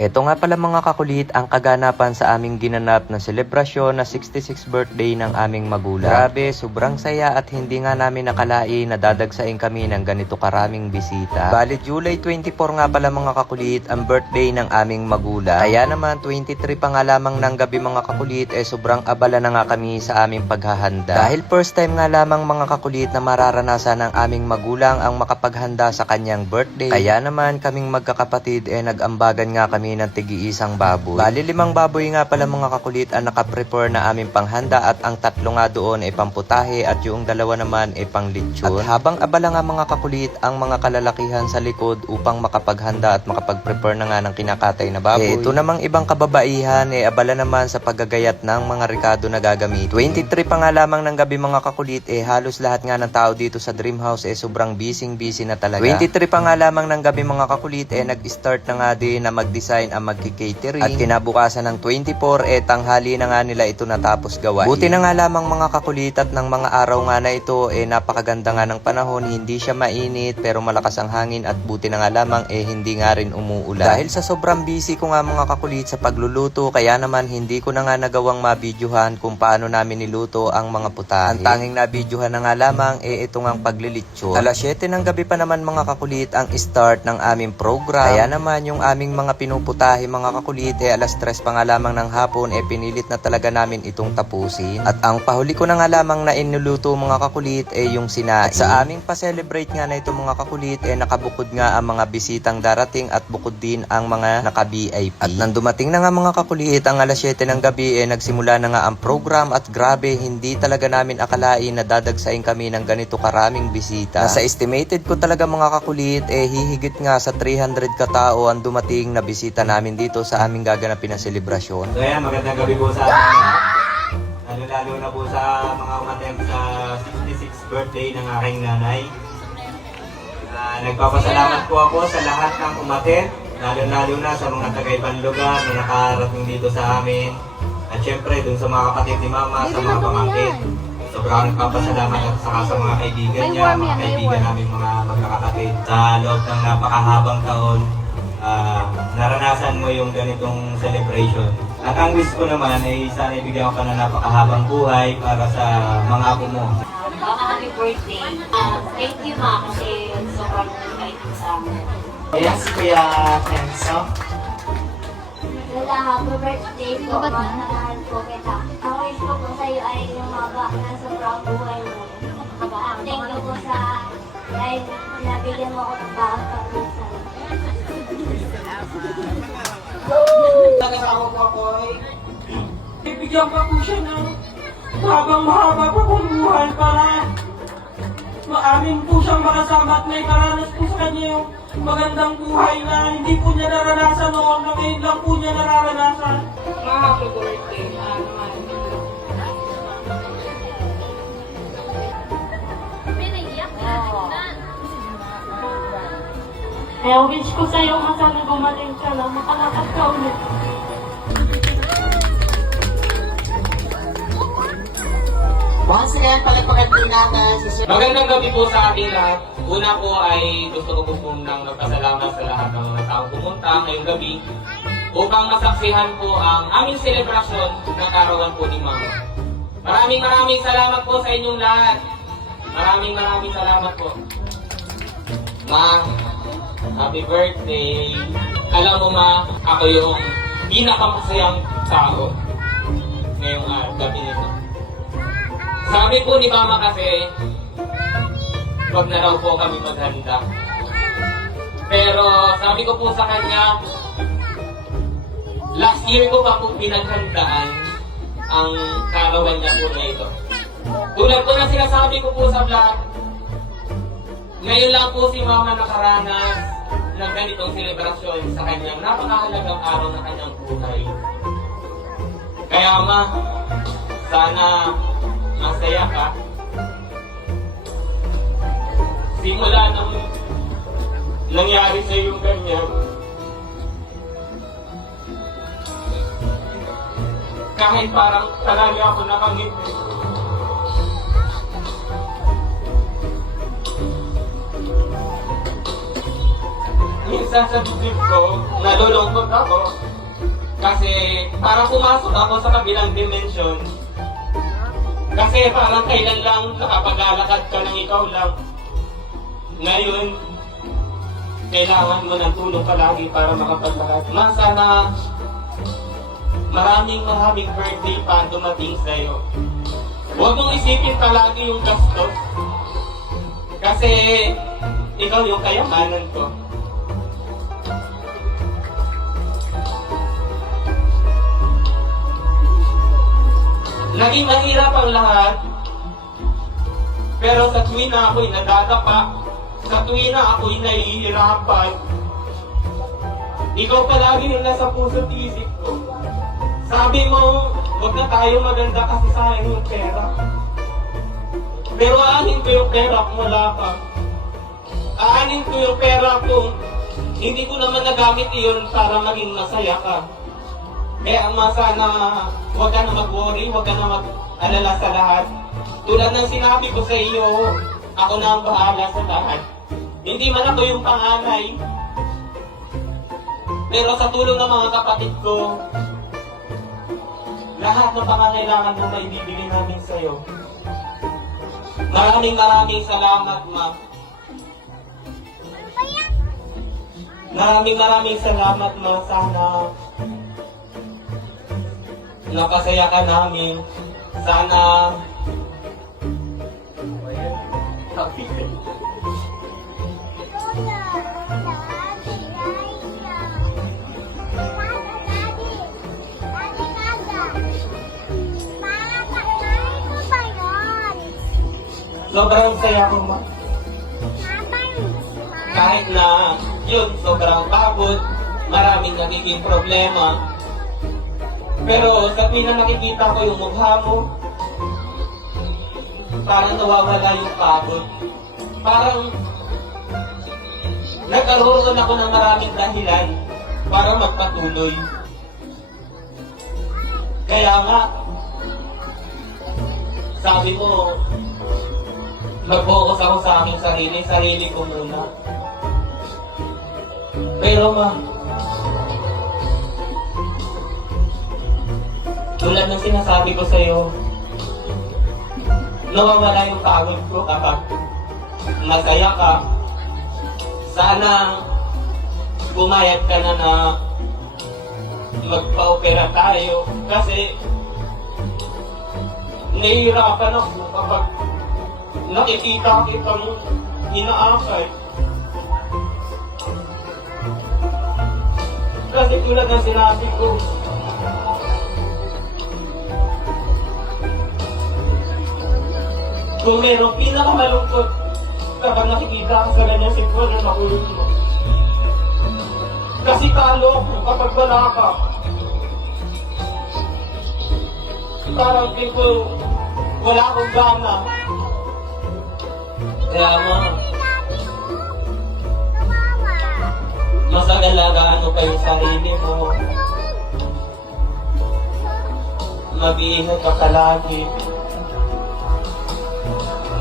Ito nga pala mga kakulit ang kaganapan sa aming ginanap na selebrasyon na 66th birthday ng aming magulang. Grabe, sobrang saya at hindi nga namin nakalain na dadagsain kami ng ganito karaming bisita. Bali, July 24 nga pala mga kakulit ang birthday ng aming magulang. Kaya naman 23 pa nga lamang ng gabi mga kakulit sobrang abala na nga kami sa aming paghahanda. Dahil first time nga lamang mga kakulit na mararanasan ng aming magulang ang makapaghanda sa kanyang birthday. Kaya naman kaming magkakapatid nag-ambagan nga kami ng tig-iisang baboy. Bali 5 baboy nga pala mga kakulit ang nakaprepare na aming panghanda at ang 3 nga doon pamputahe at yung 2 naman panglitsyon. At habang abala nga mga kakulit ang mga kalalakihan sa likod upang makapaghanda at makapag-prepare na nga ng kinakatay na baboy. Ito namang ibang kababaihan abala naman sa paggagayat ng mga rekado na gagamit. 23 pa nga lamang ng gabi mga kakulit halos lahat nga ng tao dito sa Dream House sobrang busy na talaga. 23 pa nga lamang ng gabi mga kakulit nag-start na nga din na mag-design ang mag-catering at kinabukasan ng 24 tanghali na nga nila ito natapos gawain. Buti na nga lamang mga kakulit at ng mga araw nga na ito napakaganda nga ng panahon, hindi siya mainit pero malakas ang hangin at buti na nga lamang hindi nga rin umuulan. Dahil sa sobrang busy ko nga mga kakulit sa pagluluto kaya naman hindi ko na nga nagawang mabidyohan kung paano namin niluto ang mga putahe. Ang tanging nabidyohan na nga lamang ito ngang paglilitsyon. Alas 7 ng gabi pa naman mga kakulit ang start ng aming program. Kaya naman yung aming mga pinuputahe mga kakulit alas 3 pa nga lamang ng hapon pinilit na talaga namin itong tapusin. At ang pahuli ko na nga lamang na inuluto mga kakulit yung sinaing. At sa aming pa-celebrate nga na ito mga kakulit nakabukod nga ang mga bisitang darating at bukod din ang mga naka-VIP. At nang dumating na nga mga kakulit ang alas 7 ng gabi nagsimula na nga ang program at grabe hindi talaga namin akalain na dadagsain kami ng ganito karaming bisita. Sa estimated ko talaga mga kakulit hihigit nga sa 300 katao ang dumating na bisita namin dito sa aming gaganapin na selebrasyon. So yan, magandang gabi po sa atin. Lalo na po sa mga umatem sa 66th birthday ng aking nanay. Nagpapasalamat po ako sa lahat ng umaten, lalo na sa mga taga-ibang lugar na nakarating dito sa amin. At syempre dun sa mga kapatid ni Mama, sa mga pamangkin. Sobrang nagpapasalamat at saka sa mga kaibigan niya, mga kaibigan namin mga magkakapatid. Sa loob ng napakahabang taon, naranasan mo yung ganitong celebration. At ang wish ko naman ay sana ibigyan ko ka ng napakahabang buhay para sa mga apo mo. Happy birthday. Thank you ma kasi sobrang nagkait mo sa amin. Yes, Kuya Kenzo. Lola, happy birthday po. Mahal po kita. Ang wish ko po sa iyo ay lumaba na sobrang buhay mo. Thank you po sa dahil nabigyan mo ako ng bawat pag-usan. Nag-asawa ko ako ibigyan pa po siya ng mahaba pa kong buhay para maamin po siyang makasama at may karanas po sa kanya yung magandang buhay na hindi po niya naranasan noon na ngayon lang po niya nararanasan. Happy birthday. Kaya wish ko sa iyo nga sana gumaling ka lang, makalakad ka ulit. Once again, palagpagan po natin si Sir. Magandang gabi po sa ating lahat. Una po ay gusto ko po munang magpasalamat sa lahat ng mga taong pumunta ngayong gabi upang masaksihan po ang aming selebrasyon ng karawan po ni Mama. Maraming salamat po sa inyong lahat. Maraming salamat po. Ma, happy birthday. Alam mo ma, ako yung pinakamasayang tao ngayong gabi nito. Sabi po ni Mama kasi, wag na raw po kami maghanda. Pero sabi ko po sa kanya, last year ko pa po pinaghandaan ang karawan niya po na ito. Tulad po na sinasabi ko po sa vlog, ngayon lang po si Mama nakaranas ng ganitong selebrasyon sa kanyang napakahalagang araw na kanyang buhay. Kaya Ma, sana masaya ka. Simula nang nangyari sa yung ganyan, kahit parang talaga ako nakangiti, minsan minsan sa bibig ko, nalulungkot ako. Kasi para pumasok ako sa kabilang dimension. Kasi parang kailan lang nakapaglalakad ka ng ikaw lang. Ngayon, kailangan mo ng tulong palagi para makapaglakad. Sana maraming birthday pa dumating sa'yo. Huwag mong isipin palagi yung gastos. Kasi ikaw yung kayamanan ko. Naging mahirap ang lahat. Pero sa tuwing na ako'y nadadapa, sa tuwing na ako'y nahihirapan, ikaw palagi yung nasa puso't isip ko. Sabi mo, huwag na tayo maganda kasi sayang yung pera. Pero aanin ko yung pera kung wala ka. Aanin ko yung pera kung hindi ko naman nagamit iyon para maging masaya ka. Kaya sana huwag ka na mag-worry, huwag ka na mag-alala sa lahat. Tulad ng sinabi ko sa iyo, ako na ang bahala sa lahat. Hindi man ako yung panganay. Pero sa tulong ng mga kapatid ko, lahat ng pangangailangan mo maibibigay namin sa iyo. Maraming salamat, Ma. Maraming salamat, Ma. Sana napasaya ka namin. Sana sobrang saya ko, Ma. Kahit na yun, sobrang pagod, maraming nagiging problema. Pero sa tuwing na nakikita ko yung mukha mo, parang nawawala yung pagod. Parang nagkaroon ako ng maraming dahilan para magpatuloy. Kaya nga, sabi mo, mag-focus ako sa aking sarili ko muna. Pero Ma, tulad ng sinasabi ko sa'yo, nawawala yung pagod ko kapag masaya ka. Sana pumayag ka na magpa-opera tayo kasi nahihirapan ako kapag nakikita kita mo inaakay. Kasi tulad ng sinabi ko, kung merong pinakamalungkot kapag nakikita ka sa ganyang sitwasyon, makulong mo. Kasi talo ako kapag wala ka. Parang ko, wala akong gana. Kaya mo, masagalagaan mo pa yung sarili mo. Mag-iingat ka palagi.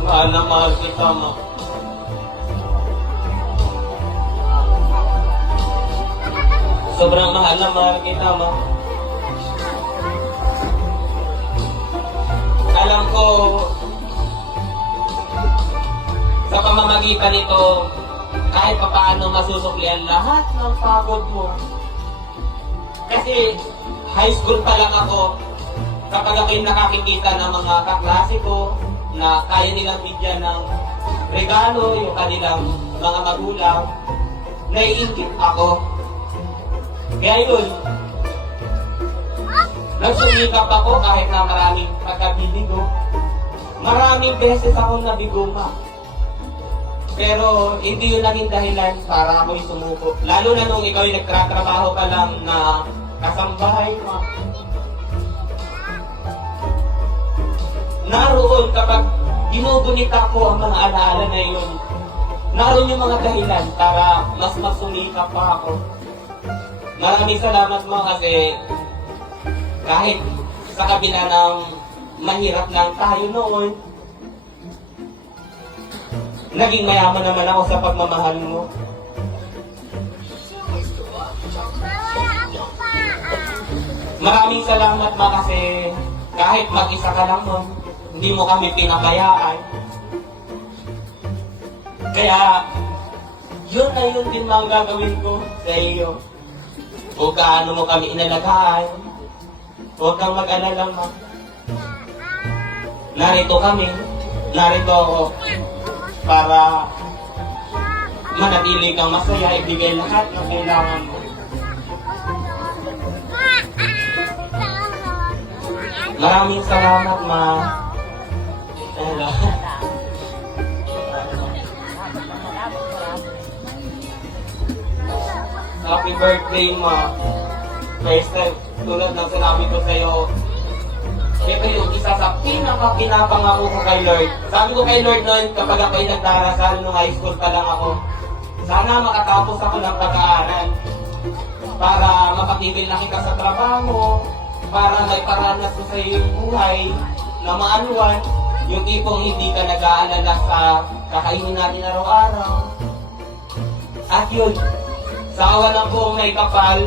Mahal na mahal kita, Ma. Sobrang mahal na mahal kita, Ma. Alam ko, sa pamamagitan nito, kahit pa paano masusuklian lahat ng pagod mo. Kasi high school pa lang ako, kapag ako'y nakakikita ng mga kaklase ko na kaya nilang bigyan ng regalo yung kanilang mga magulang, naiingit ako. Kaya yun, nagsumikap ako kahit na maraming pagkabibigo. Maraming beses akong nabigo, Ma. Pero hindi yun naging dahilan para ako'y sumuko. Lalo na nung ikaw yung nagtratrabaho ka lang na kasambahay, Ma. Naroon kapag ginugunita ko ang mga alaala na yun, naroon yung mga dahilan para mas magsumikap pa ako. Maraming salamat, Ma, kasi kahit sa kabila ng mahirap lang tayo noon, naging mayaman naman ako sa pagmamahal mo. Maraming salamat ma kasi kahit mag-isa ka lang nun, hindi mo kami pinabayaan. Kaya, yun na yun din mga gagawin ko sa iyo. Kung kaano mo kami inalagaan, huwag kang mag-alala ma. Narito kami, narito ako para manatili kang masaya, ibigay lahat ng kailangan mo. Maraming salamat, ma. Hello. Happy birthday, ma. First time, tulad ng sinabi ko sa'yo, ito yung isa sa pinapangako ko kay Lord. Sabi ko kay Lord noon, kapag ako'y nagdarasal, nung high school pa lang ako, sana makatapos ako ng pag-aaral para makatigil na kita sa trabaho, para may paranas ko sa iyo yung buhay na maanuan, yung tipong hindi ka nag-aalala sa kakainin natin araw-araw. At yun, sa awa ng buong may kapal,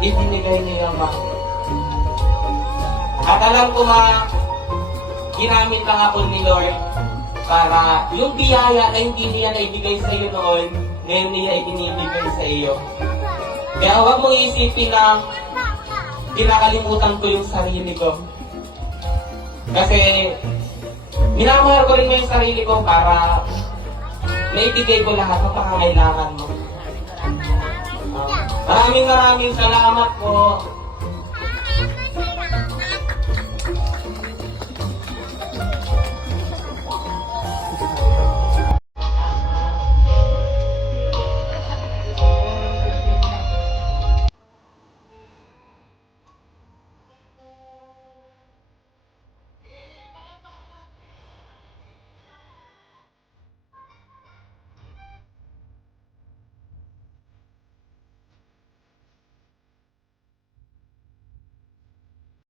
ibinigay niya ma. At alam ko ma, ginamit lang ako ni Lord para yung biyaya na hindi niya naibigay sa iyo noon, ngayon niya ibinibigay sa iyo. Kaya huwag mong isipin na kinakalimutan ko yung sarili ko. Kasi minamahal ko rin mo yung sarili ko para naibigay ko lahat ng pangangailangan mo. Maraming salamat po.